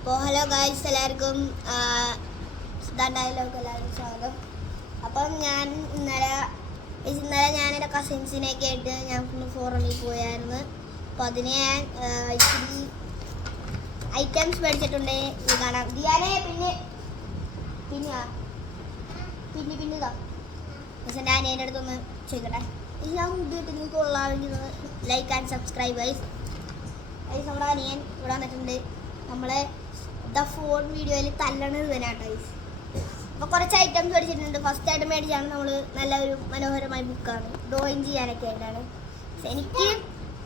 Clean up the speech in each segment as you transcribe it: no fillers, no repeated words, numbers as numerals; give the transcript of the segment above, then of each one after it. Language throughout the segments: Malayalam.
അപ്പോൾ ഹലോ ഗായ്സ്, എല്ലാവർക്കും സിദ്ധാന്തായാലും എല്ലാവർക്കും സ്വാഗതം. അപ്പം ഞാൻ ഇന്നലെ ഞാൻ എൻ്റെ കസിൻസിനെയൊക്കെ ആയിട്ട് ഞാൻ ഫോറമിൽ പോയായിരുന്നു. അപ്പോൾ അതിന് ഞാൻ ഇച്ചിരി ഐറ്റംസ് മേടിച്ചിട്ടുണ്ട്. ഇത് കാണാം. ദിയാനെ പിന്നെ ഇതാ പക്ഷേ ഞാൻ എൻ്റെ അടുത്തൊന്ന് ചോദിക്കട്ടെ, ഇത് ഞാൻ ഉപയോഗിച്ചിട്ട് നിങ്ങൾക്ക് കൊള്ളാമെങ്കിൽ ലൈക്ക് ആൻഡ് സബ്സ്ക്രൈബ് ഗൈസ്. നമ്മുടെ അനിയൻ ഇവിടെ വന്നിട്ടുണ്ട്. നമ്മളെ ദ ഫോൺ വീഡിയോയിൽ തല്ലണത് തന്നെയാട്ടോ ഗൈസ്. അപ്പോൾ കുറച്ച് ഐറ്റംസ് മേടിച്ചിട്ടുണ്ട്. ഫസ്റ്റ് ആയിട്ട് മേടിച്ചാണ് നമ്മൾ നല്ലൊരു മനോഹരമായ ബുക്കാണ്, ഡ്രോയിങ് ചെയ്യാനൊക്കെ ആയിട്ടാണ്.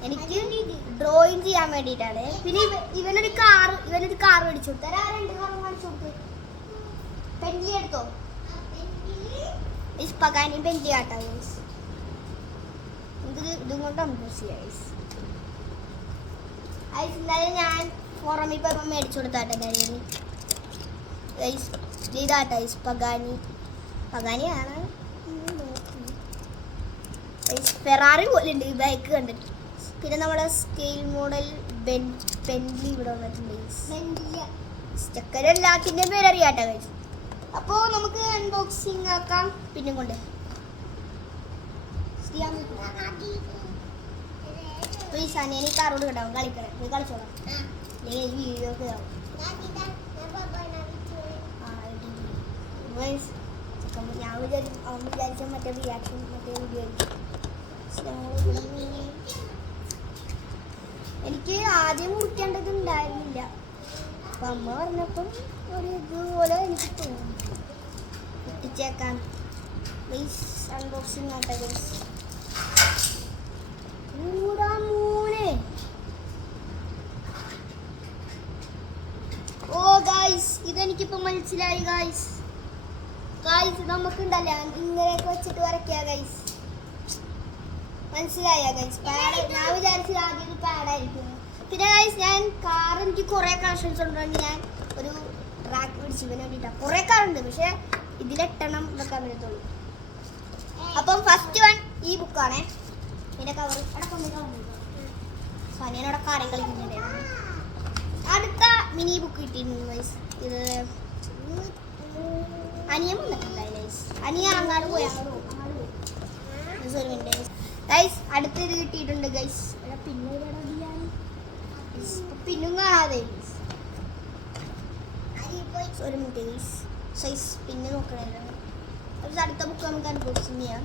എനിക്ക് ഡ്രോയിങ് ചെയ്യാൻ വേണ്ടിയിട്ടാണ്. പിന്നെ ഇവനൊരു കാർ മേടിച്ചു കൊടുത്തു. രണ്ട് കാർ മേടിച്ചു കൊടുത്തു. പെൻലി എടുത്തോ? പകാനി പെൻലി ആട്ടോ ഗൈസ്. ഇതും കൊണ്ടാണ് ഗൈസ്. ഇന്നലെ ഞാൻ ഫോറമിൽ പോയപ്പോൾ മേടിച്ചു കൊടുത്താട്ടെ കാര്യം ഗൈസ്. ഇതാട്ടോ ഗൈസ്, പകാനിയാണ്. ഫെറാറി പോലെ ഉണ്ട് ഈ ബൈക്ക് കണ്ടിട്ട്. പിന്നെ നമ്മുടെ സ്കെയിൽ മോഡൽ ബെൻലി ഇവിടെ വന്നിട്ടുണ്ട്. ചക്കര എല്ലാത്തിൻ്റെ പേരറിയാട്ടോ ഗൈസ്. അപ്പോൾ നമുക്ക് അൺബോക്സിങ് ആക്കാം. പിന്നെ കൊണ്ട് പ്ലീസ് അനിയന് കാറോട് കിട്ടാവും കളിക്കണം. നീ കളിച്ചോളാം. വീഡിയോ ഒക്കെ ആവും. ഞാൻ വിചാരിച്ച മറ്റേ റിയാക്ഷൻ വീഡിയോ. എനിക്ക് ആദ്യം മുറിക്കേണ്ടത് ഉണ്ടായിരുന്നില്ല. അപ്പം അമ്മ പറഞ്ഞപ്പം ഒരു ഇതുപോലെ എനിക്ക് തോന്നി എത്തിച്ചേക്കാൻ. പ്ലീസ് അൺബോക്സിങ് ആട്ടെ ഗൈസ്. ഓ ഗൈസ്, ഇതെനിക്കിപ്പോൾ മനസ്സിലായി ഗൈസ്. നമുക്കുണ്ടല്ല ഇങ്ങനെയൊക്കെ വെച്ചിട്ട് വരയ്ക്കുക ഗൈസ്. മനസ്സിലായ ഗൈസ്? പാഡ് ഞാൻ വിചാരിച്ചത് ആദ്യം ഒരു പാഡായിരിക്കും. പിന്നെ ഗൈസ് ഞാൻ കാർ എനിക്ക് കുറേ കളക്ഷൻസ് ഉണ്ടെങ്കിൽ ഞാൻ ഒരു റാക്ക് പിടിച്ച് ഇവന് വേണ്ടിയിട്ടാണ്. കുറേ കാറുണ്ട്, പക്ഷേ ഇതിലെട്ടെണ്ണം വെക്കാൻ പറ്റത്തുള്ളൂ. അപ്പം ഫസ്റ്റ് വൺ ഈ ബുക്കാണേ. ഇതിൻ്റെ കവർ സനിയനോടെ കാര്യം കളിക്കുന്നുണ്ടായിരുന്നു. അടുത്ത മിനി ബുക്ക് കിട്ടിയിട്ടുണ്ട് ഗൈസ്. ഇത് അനിയൻ വന്നിട്ടുണ്ടായി ഗൈസ്. അനിയ അങ്ങാട് പോയി ഗൈസ്. അടുത്ത ഇത് കിട്ടിയിട്ടുണ്ട് ഗൈസ്. പിന്നും കാണാതെ ഒരു മിനിറ്റ് ഗൈസ്. സൈസ് പിന്നെ നോക്കണേ. അടുത്ത ബുക്ക് നമുക്ക് അൺബോക്സിങ് ചെയ്യാം.